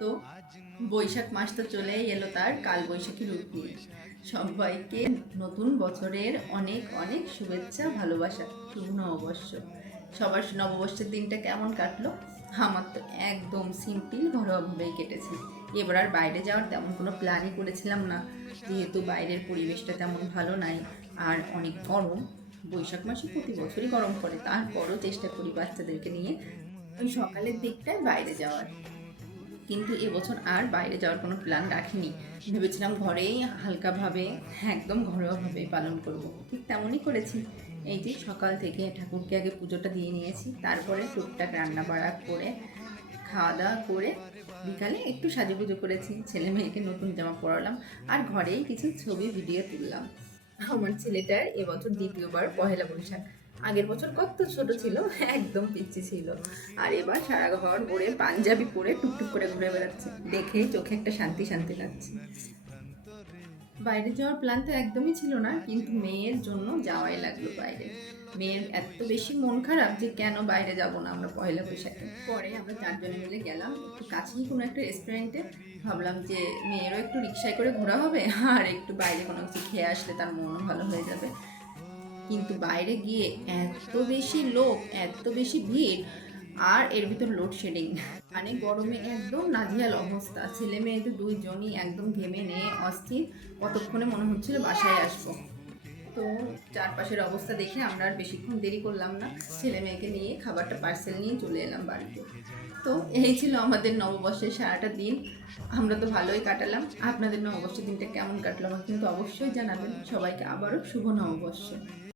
তো বৈশাখ মাস তো চলেই এলো তার কাল বৈশাখী রূপ নিয়ে। সবাইকে নতুন বছরের অনেক অনেক শুভেচ্ছা, ভালোবাসা, শুভ নববর্ষ। সবার নববর্ষের দিনটা কেমন কাটলো? আমার তো একদম সিম্পল ঘরোয়াভাবেই কেটেছে। এবার আর বাইরে যাওয়ার তেমন কোনো প্ল্যানই করেছিলাম না, যেহেতু বাইরের পরিবেশটা তেমন ভালো নাই আর অনেক গরম। বৈশাখ মাসে প্রতি বছরই গরম পড়ে, তারপরও চেষ্টা করি বাচ্চাদেরকে নিয়ে ওই সকালের দিকটায় বাইরে যাওয়ার। কিন্তু এবছর আর বাইরে যাওয়ার কোনো প্ল্যান রাখিনি। ভেবেছিলাম ঘরেই হালকাভাবে, একদম ঘরোয়াভাবে পালন করব। ঠিক তেমনই করেছি। এই যে সকাল থেকে ঠাকুরকে আগে পুজোটা দিয়ে নিয়েছি, তারপরে টুকটাক রান্না বাড়া করে খাওয়া দাওয়া করে বিকালে একটু সাজুগুজু করেছি, ছেলে মেয়েকে নতুন জামা পরালাম আর ঘরেই কিছু ছবি ভিডিও তুললাম। আমার ছেলেটার এবছর দ্বিতীয়বার পহেলা বৈশাখ। আগের বছর কত ছোট ছিল, একদম পিচ্ছি ছিল, আর এবার সারা ঘর ভরে পাঞ্জাবি পরে টুকটুক করে ঘুরে বেড়াচ্ছে। দেখেই চোখে একটা শান্তি শান্তি লাগছে। বাইরে যাওয়ার প্ল্যান তো একদমই ছিল না, কিন্তু মেয়ের জন্য যাওয়াই লাগলো বাইরে। মেয়ের এত বেশি মন খারাপ যে কেন বাইরে যাব না আমরা পয়লা বৈশাখে। পরে আমরা চারজনে মিলে গেলাম একটু কাছেই কোনো একটা রেস্টুরেন্টে। ভাবলাম যে মেয়েরও একটু রিক্সায় করে ঘোরা হবে আর একটু বাইরে কোনো কিছু খেয়ে আসলে তার মনও ভালো হয়ে যাবে। কিন্তু বাইরে গিয়ে এত বেশি লোক, এত বেশি ভিড়, আর এর ভিতর লোডশেডিং, মানে গরমে একদম নাজেহাল অবস্থা। ছেলে মেয়ে তো দুইজনই একদম ঘেমে নিয়ে অস্থির। কতক্ষণে মনে হচ্ছিল বাসায় আসবো। তো চারপাশের অবস্থা দেখে আমরা আর বেশিক্ষণ দেরি করলাম না, ছেলে মেয়েকে নিয়ে খাবারটা পার্সেল নিয়ে চলে এলাম বাড়িতে। তো এই ছিল আমাদের নববর্ষের সারাটা দিন। আমরা তো ভালোই কাটালাম। আপনাদের নববর্ষের দিনটা কেমন কাটলো আমাকে কিন্তু অবশ্যই জানাবেন। সবাইকে আবারও শুভ নববর্ষ।